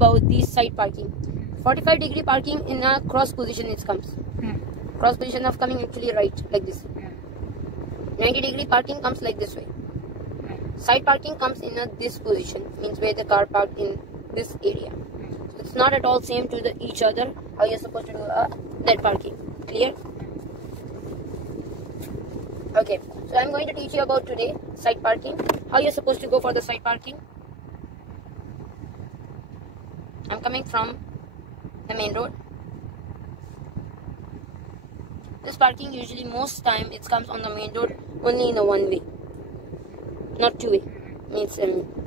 about the side parking. 45-degree parking in a cross position it comes. Cross position of coming actually right like this. 90-degree parking comes like this way. Side parking comes in this position, means where the car parked in this area. So it's not at all same to each other how you're supposed to do that parking. Clear? Okay, so I'm going to teach you about today side parking, how you're supposed to go for the side parking. I'm coming from the main road. This parking usually most time it comes on the main road only in a one way, not two way. Means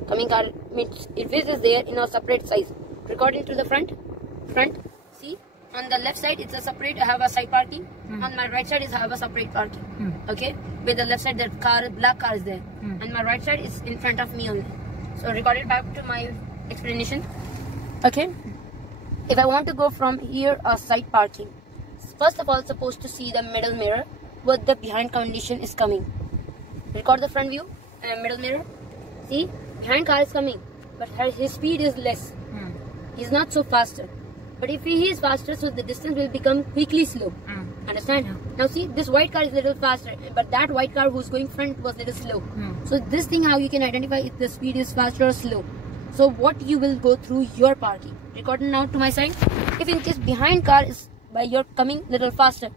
coming car means if it is there in a separate size. According to the front, see on the left side it's a separate. I have a side parking. On my right side is I have a separate parking. Okay, with the left side that black car is there, and my right side is in front of me only. So recorded back to my explanation. Okay, if I want to go from here a side parking, first of all supposed to see the middle mirror what the behind condition is coming. Record the front view and middle mirror. See, behind car is coming, but his speed is less. He's not so faster. But if he is faster, so the distance will become quickly slow. Understand? Now see, this white car is a little faster, but that white car who's going front was a little slow. So this thing how you can identify if the speed is faster or slow. So what you will go through your parking. Recording now to my side. If in case behind car is by your coming little faster,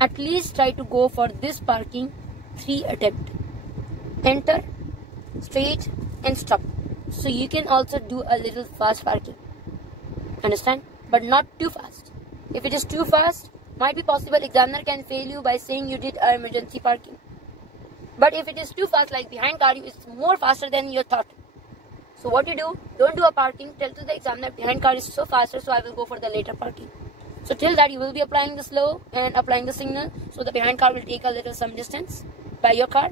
at least try to go for this parking 3 attempt. Enter, straight and stop. So you can also do a little fast parking. Understand? But not too fast. If it is too fast, might be possible examiner can fail you by saying you did an emergency parking. But if it is too fast, like behind car, it's more faster than you thought. So what you do, don't do a parking, tell to the examiner behind car is so faster, so I will go for the later parking. So till that you will be applying the slow and applying the signal, so the behind car will take a little some distance by your car,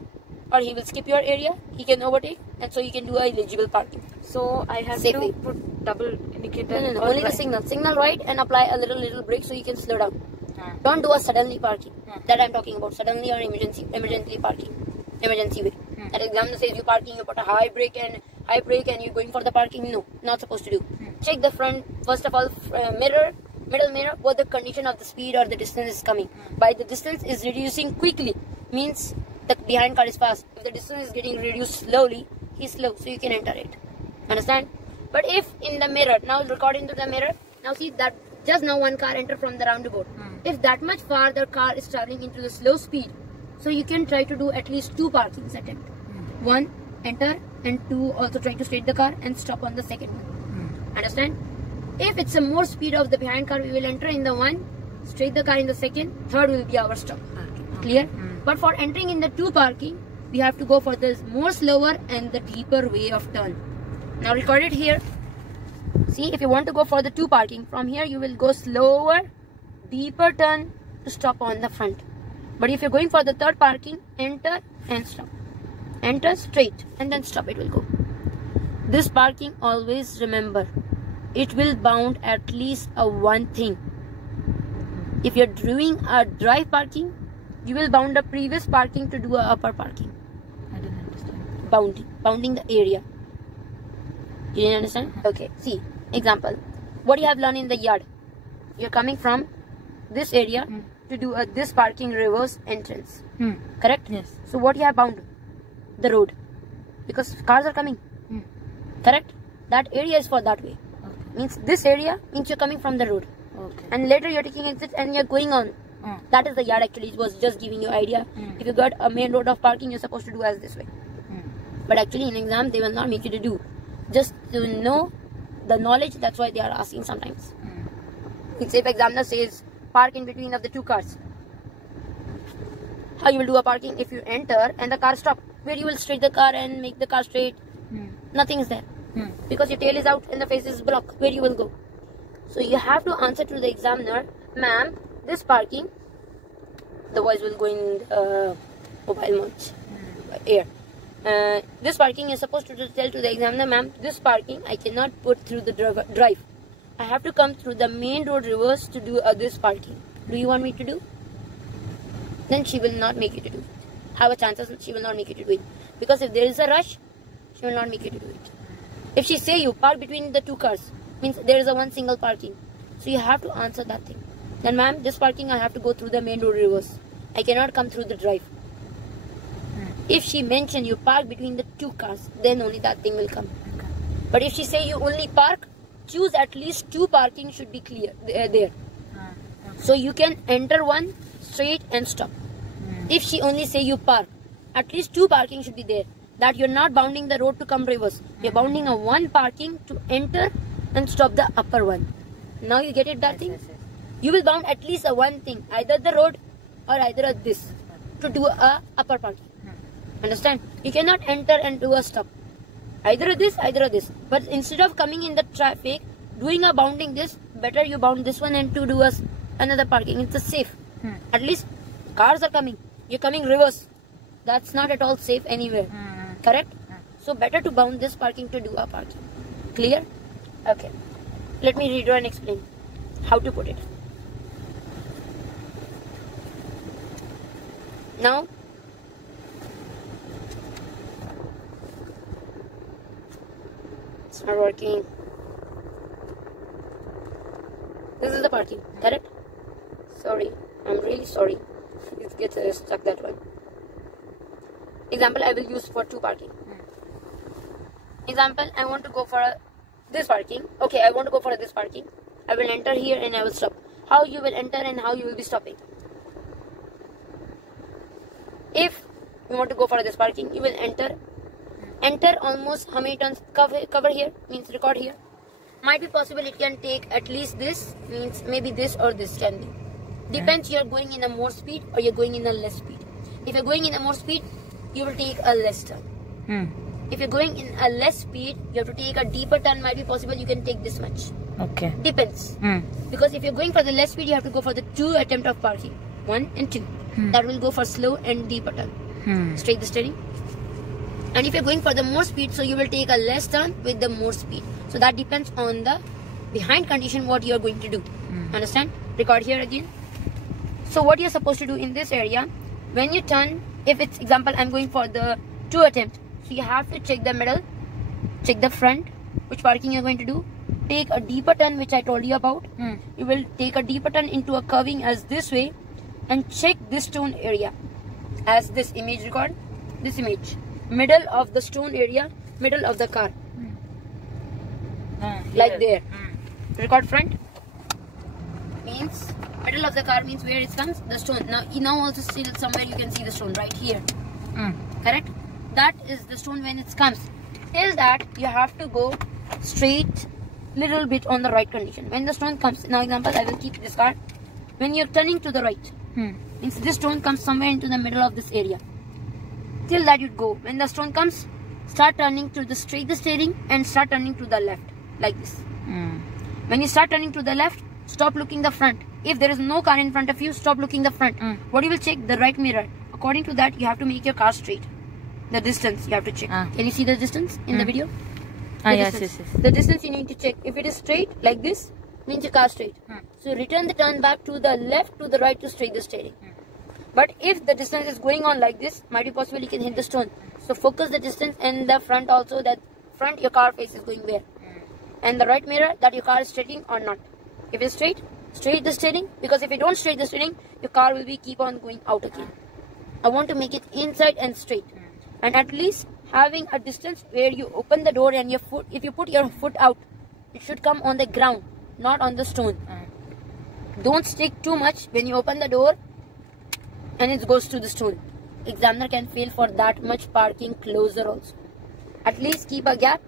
or he will skip your area, he can overtake, and so you can do a eligible parking. So I have to put double indicator? No, only the signal right and apply a little brake so you can slow down. Don't do a suddenly parking. That I'm talking about, suddenly or emergency parking, emergency way. That examiner says you parking, you put a high brake and you're going for the parking. No, not supposed to do. Check the front, first of all, middle mirror, what the condition of the speed or the distance is coming. By the distance is reducing quickly, means the behind car is fast. If the distance is getting reduced slowly, he's slow, so you can enter it. Understand? But if in the mirror, now record into the mirror, now see that just now one car entered from the roundabout. If that much far the car is traveling into the slow speed, so you can try to do at least 2 parkings attempt. 1, enter, and 2, also try to straight the car and stop on the second one. Understand? If it's a more speed of the behind car, we will enter in the 1, straight the car in the second, 3rd will be our stop. Clear? But for entering in the 2 parking, we have to go for the more slower and the deeper way of turn. Now record it here. See, if you want to go for the 2 parking, from here you will go slower, deeper turn to stop on the front. But if you're going for the 3rd parking, enter and stop. Enter straight and then stop, it will go. This parking, always remember, it will bound at least a one thing. If you're doing a drive parking, you will bound a previous parking to do a upper parking. I didn't understand. Bounding the area. You didn't understand? Okay, see, example. What you have learned in the yard. You're coming from this area to do this parking reverse entrance. Correct? Yes. So what you have bound? The road. Because cars are coming. Correct? That area is for that way. Okay. Means this area means you're coming from the road. Okay. And later you're taking exit and you're going on. That is the yard actually. It was just giving you idea. If you got a main road of parking, you're supposed to do as this way. But actually in exam, they will not make you to do. Just to know the knowledge, that's why they are asking sometimes. It's if examiner says park in between of the 2 cars. How you will do a parking? If you enter and the car stop, where you will straight the car and make the car straight? Nothing is there. Because your tail is out and the face is blocked. Where you will go? So you have to answer to the examiner, ma'am, this parking, the voice will go in mobile mode, air. This parking is supposed to tell to the examiner, ma'am, this parking I cannot put through the drive. I have to come through the main road reverse to do this parking. Do you want me to do? Then she will not make you to do it. Have a chances she will not make you to do it. Because if there is a rush, she will not make you to do it. If she say you park between the 2 cars, means there is a one single parking. So you have to answer that thing. Then ma'am, this parking I have to go through the main road reverse. I cannot come through the drive. If she mention you park between the two cars, then only that thing will come. Okay. But if she say you only park, choose at least two parking should be clear there. Okay. So you can enter one straight and stop. If she only say you park, at least two parking should be there. That you're not bounding the road to come reverse. You're bounding a one parking to enter and stop the upper one. Now you get it, that thing? Yes. You will bound at least a one thing, either the road or either a this, to do a upper parking. Understand? You cannot enter and do a stop. Either this, either this. But instead of coming in the traffic, doing a bounding this, better you bound this one and to do another parking. It's a safe. At least cars are coming. You're coming reverse. That's not at all safe anywhere. Correct? So better to bound this parking to do a parking. Clear? Okay. Let me redraw and explain how to put it. Now, it's not working. This is the parking, correct? Sorry, I'm really sorry. It gets stuck that one. Example I will use for two parking. Example, I want to go for this parking. Okay, I want to go for this parking. I will enter here and I will stop. How you will enter and how you will be stopping? If you want to go for this parking, you will enter almost how many turns cover here, means record here. Might be possible it can take at least this, means maybe this or this can be. Depends, you're going in a more speed or you're going in a less speed. If you're going in a more speed, you will take a less turn. If you're going in a less speed, you have to take a deeper turn. Might be possible you can take this much. Okay. Depends. Because if you're going for the less speed, you have to go for the two attempt of parking. 1 and 2. That will go for slow and deeper turn. Straight the steering. And if you're going for the more speed, so you will take a less turn with the more speed. So that depends on the behind condition what you are going to do. Understand? Record here again. So what you're supposed to do in this area, when you turn, if it's example I'm going for the 2 attempt, so you have to check the middle, check the front, which parking you're going to do, take a deeper turn which I told you about. You will take a deeper turn into a curving as this way and check this stone area as this image. Record this image, middle of the stone area, middle of the car, like there. Record front, means middle of the car means where it comes, the stone. Now also still somewhere you can see the stone right here. Correct? That is the stone when it comes. Till that you have to go straight little bit on the right condition. When the stone comes, now example I will keep this car. When you're turning to the right, means this stone comes somewhere into the middle of this area. Till that you go. When the stone comes, start turning to the straight the steering and start turning to the left like this. When you start turning to the left, stop looking the front. If there is no car in front of you, stop looking the front. What you will check? The right mirror. According to that, you have to make your car straight. The distance you have to check. Can you see the distance in the video? Yes. The distance you need to check. If it is straight like this, means your car straight. So return the turn back to the left, to the right to straight the steering. But if the distance is going on like this, might be possible you can hit the stone. So focus the distance and the front also, that front your car face is going where. And the right mirror, that your car is straighting or not. If it's straight, straight the steering, because if you don't straight the steering, your car will be keep on going out again. I want to make it inside and straight. And at least having a distance where you open the door and your foot, if you put your foot out, it should come on the ground, not on the stone. Don't stick too much when you open the door and it goes to the stone. Examiner can fail for that much parking closer also. At least keep a gap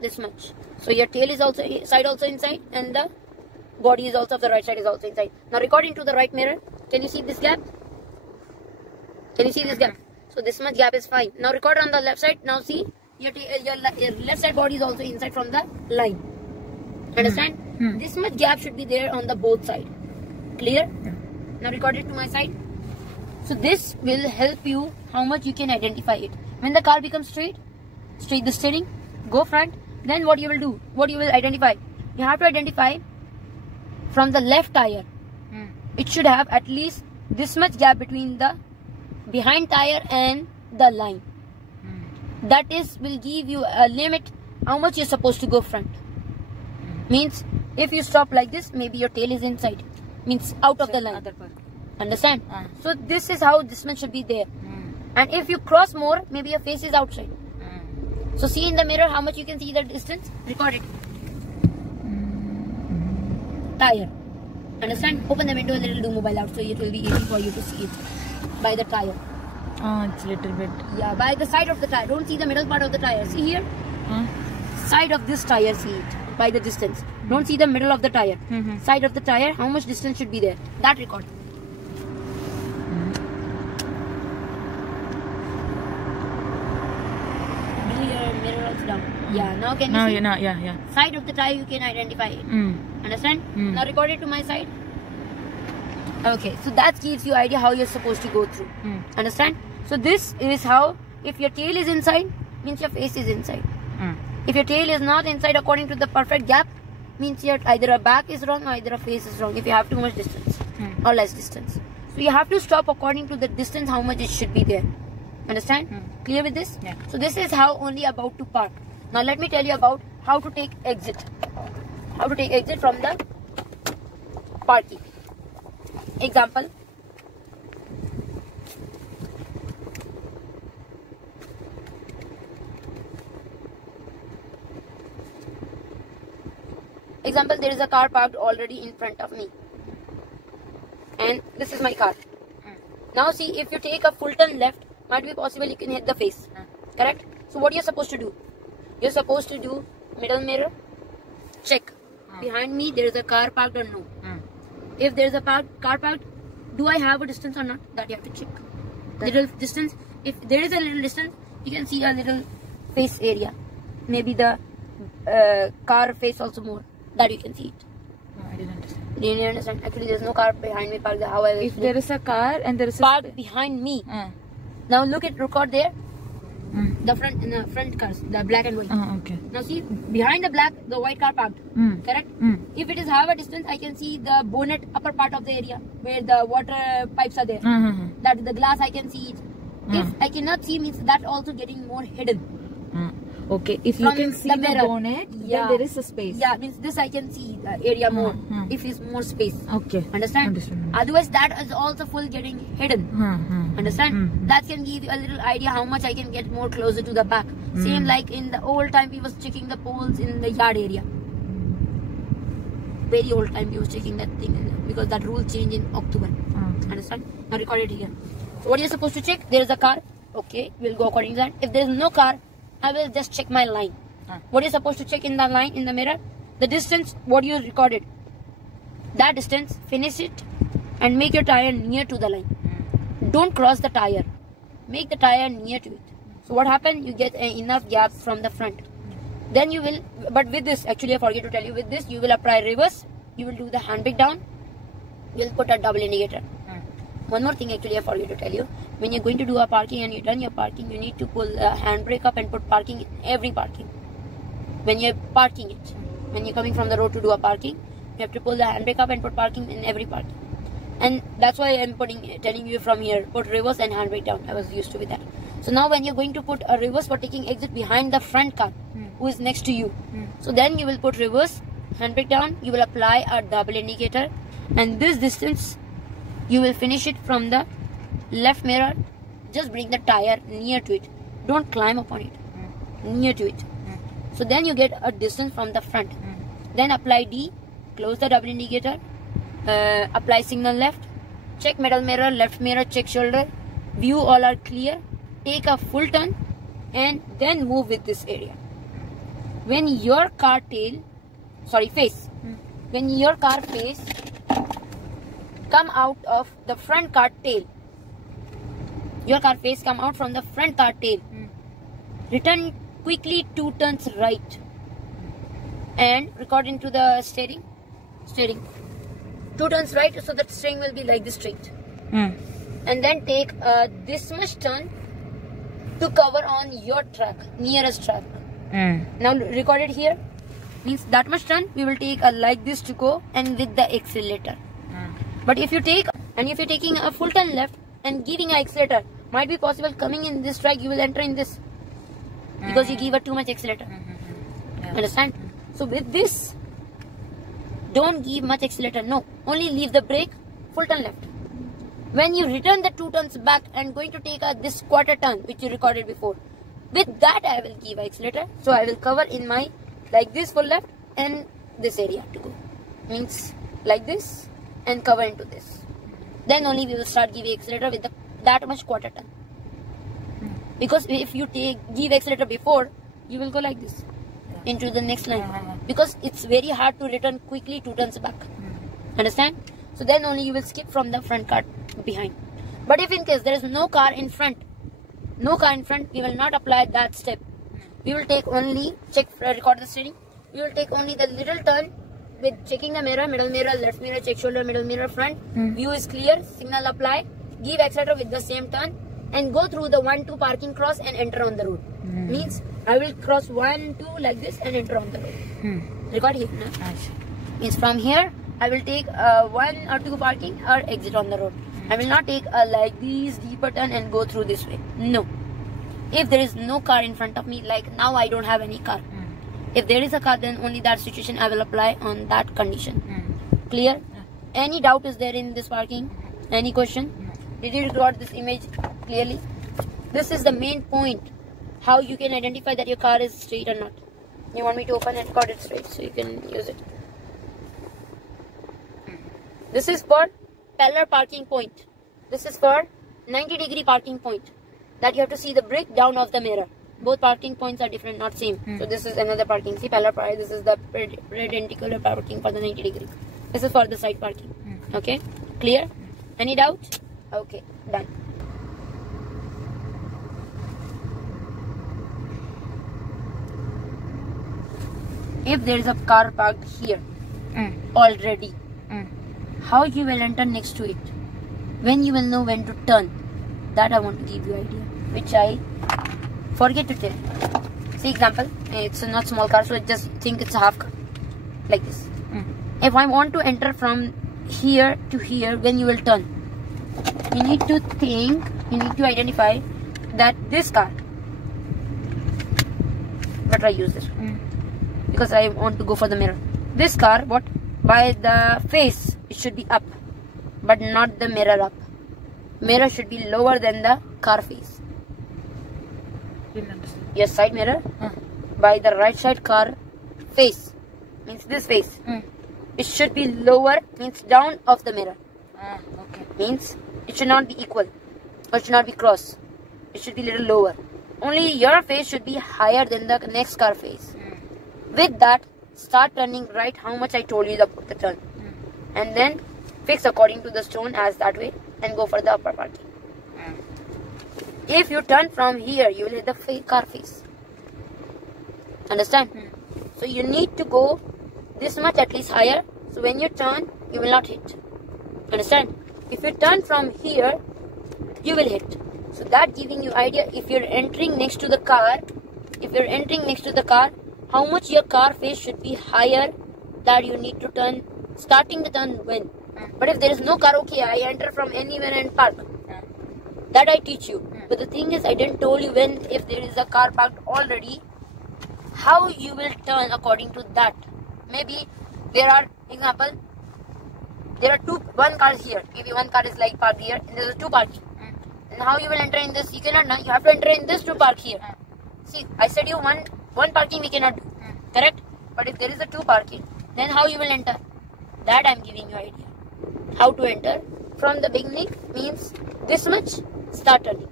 this much. So your tail is also inside and the body is also of the right side is also inside. Now recording to the right mirror. Can you see this gap? Can you see this gap? So this much gap is fine. Now record on the left side. Now see your left side body is also inside from the line. Understand? This much gap should be there on the both side. Clear? Now record it to my side. So this will help you how much you can identify it. When the car becomes straight the steering, go front. Then what you will do? What you will identify? You have to identify from the left tire. It should have at least this much gap between the behind tire and the line. That is will give you a limit how much you're supposed to go front. Means if you stop like this, maybe your tail is inside. Means out of the line. Other part. Understand? So this is how this one should be there. And if you cross more, maybe your face is outside. So see in the mirror how much you can see the distance. Record it. Tire. Understand? Open the window a little, do mobile out, so it will be easy for you to see it. By the tire. Oh, it's a little bit. Yeah, by the side of the tire. Don't see the middle part of the tire. See here? Side of this tire, see it. By the distance. Don't see the middle of the tire. Side of the tire, how much distance should be there. That record. Do your mirror also down. Yeah, now can you see? Yeah. Side of the tire you can identify it. Understand? Now record it to my side. Okay, so that gives you idea how you're supposed to go through. Understand? So this is how, if your tail is inside, means your face is inside. If your tail is not inside according to the perfect gap, means your either a back is wrong or either a face is wrong if you have too much distance or less distance. So you have to stop according to the distance how much it should be there. Understand? Clear with this? Yeah. So this is how only about to park. Now let me tell you about how to take exit. How to take exit from the parking. Example. Example, there is a car parked already in front of me. And this is my car. Now see, if you take a full turn left, might be possible you can hit the face. Correct? So what you're supposed to do? You're supposed to do middle mirror. Check. Behind me, there is a car parked or no. If there is a car parked, do I have a distance or not? That you have to check. Little distance. If there is a little distance, you can see a little face area. Maybe the car face also more. That you can see it. No, I didn't understand. Didn't you understand? Actually, there's no car behind me parked. How I will If there is a car and there is a parked behind me. Now look at record there. The front cars, the black and white. Okay. Now see behind the black, the white car parked. Correct? If it is have a distance, I can see the bonnet upper part of the area where the water pipes are there. That the glass I can see it. If I cannot see, means that also getting more hidden. Okay. If you From can see the the mirror. bonnet, then there is a space. Yeah, means this I can see the area more. If it's more space. Okay. Understand? Otherwise, that is also full getting hidden. Understand? That can give you a little idea how much I can get more closer to the back. Same like in the old time we was checking the poles in the yard area. Very old time we was checking that thing because that rule changed in October. Understand? Now record it here. So what you're supposed to check? There is a car. Okay, we'll go according to that. If there is no car, I will just check my line. What you're supposed to check in the line in the mirror? The distance what you recorded. That distance, finish it and make your tire near to the line. Don't cross the tire. Make the tire near to it. So what happens? You get enough gap from the front. Then you will, but with this, actually I forget to tell you, with this you will apply reverse. You will do the handbrake down. You will put a double indicator. One more thing actually I forget to tell you. When you're going to do a parking and you're done your parking, you need to pull the handbrake up and put parking in every parking. When you're parking it. When you're coming from the road to do a parking, you have to pull the handbrake up and put parking in every parking. And that's why I'm telling you from here, put reverse and handbrake down. I was used to with that. So now when you're going to put a reverse for taking exit behind the front car who is next to you. So then you will put reverse, handbrake down, you will apply a double indicator, and this distance you will finish it from the left mirror. Just bring the tire near to it. Don't climb upon it. Near to it. So then you get a distance from the front. Then apply D, close the double indicator, apply signal left, check middle mirror, left mirror, check shoulder, view all are clear, take a full turn and then move with this area. When your car face, when your car face come out of the front car tail, your car face come out from the front car tail, return quickly 2 turns right and according to the steering 2 turns right, so that steering will be like this straight. And then take this much turn to cover on your track, nearest track. Now record it here. Means that much turn we will take like this to go and with the accelerator. But if you take and if you're taking a full turn left and giving an accelerator, might be possible coming in this track you will enter in this because you give a too much accelerator. Understand? So with this don't give much accelerator. No, only leave the brake, full turn left. When you return the 2 turns back and going to take this quarter turn which you recorded before, with that I will give accelerator. So I will cover in my like this full left and this area to go. Means like this and cover into this. Then only we will start giving accelerator with that much quarter turn. Because if you give accelerator before, you will go like this into the next line. Because it's very hard to return quickly 2 turns back. Understand? So then only you will skip from the front car behind. But if in case there is no car in front, we will not apply that step. We will take only, record the steering. We will take only the little turn with checking the mirror, middle mirror, left mirror, check shoulder, middle mirror, front. View is clear, signal apply, give accelerator with the same turn and go through the 1-2 parking cross and enter on the road. Means I will cross 1-2 like this and enter on the road. Record here. No? Means from here I will take 1 or 2 parking or exit on the road. I will not take like this deeper turn and go through this way. No. If there is no car in front of me, like now I don't have any car. If there is a car, then only that situation I will apply on that condition. Clear? Any doubt is there in this parking? Any question? Did you record this image clearly? This is the main point. How you can identify that your car is straight or not. You want me to open and record it straight so you can use it. This is for parallel parking point. This is for 90-degree parking point. That you have to see the breakdown of the mirror. Both parking points are different, not same. So this is another parking. See parallel parking. This is the perpendicular parking for the 90-degree. This is for the side parking. Okay? Clear? Any doubt? Okay, done. If there is a car parked here already, how you will enter next to it? When you will know when to turn? That I want to give you idea, which I forget to tell. See example, it's not small car, so I just think it's a half car, like this. If I want to enter from here to here, when you will turn, you need to think, you need to identify that this car, but I use this because I want to go for the mirror. This car, what? By the face, it should be up, but not the mirror up. Mirror should be lower than the car face. Didn't understand. Your side mirror by the right side car face, means this face. It should be lower, means down of the mirror. Okay. Means it should not be equal or it should not be cross. It should be little lower. Only your face should be higher than the next car face. With that, start turning right how much I told you the turn. And then fix according to the stone as that way and go for the upper parking. If you turn from here, you will hit the car face. Understand? So you need to go this much at least higher. So when you turn, you will not hit. Understand? If you turn from here, you will hit. So that giving you idea, if you're entering next to the car, how much your car face should be higher, that you need to turn, starting the turn when. But if there is no car, okay, I enter from anywhere and park. That I teach you. But the thing is, I didn't tell you when, if there is a car parked already, how you will turn according to that. Maybe there are, example, there are one car here. Maybe one car is like parked here and there is 2 parking. And how you will enter in this? You cannot, you have to enter in this to park here. See, I said you one parking we cannot do. Correct? But if there is a 2 parking, then how you will enter? That I am giving you idea. How to enter. From the beginning means this much, start turning.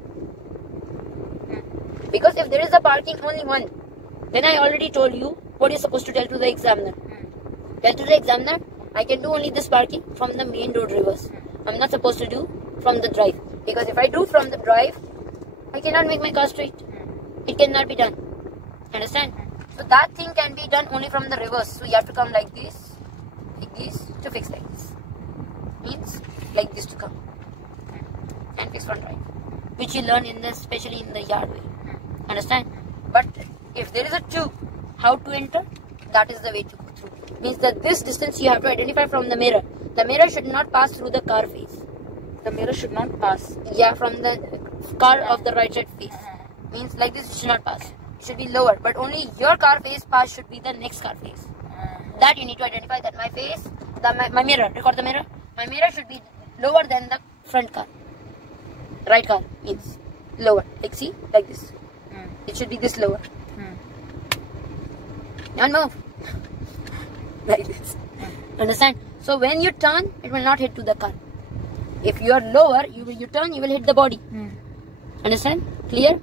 Because if there is a parking only one, then I already told you what you're supposed to tell to the examiner. Tell to the examiner, I can do only this parking from the main road reverse. I'm not supposed to do from the drive. Because if I do from the drive, I cannot make my car straight. It cannot be done. Understand? So that thing can be done only from the reverse. So you have to come like this to fix like this. Means like this to come and fix front drive, which you learn in the, especially in the yard way. Understand? But if there is a 2, how to enter? That is the way to go through. Means that this distance you have to identify from the mirror. The mirror should not pass through the car face. The mirror should not pass. Yeah, from the car of the right side face. Means like this it should not pass. It should be lower. But only your car face pass should be the next car face. That you need to identify that my face my mirror. Record the mirror. My mirror should be lower than the front car. Right car means lower. Like see, like this. It should be this lower. Don't move. Like this. Understand? So when you turn, it will not hit to the car. If you are lower, you turn, you will hit the body. Understand? Clear?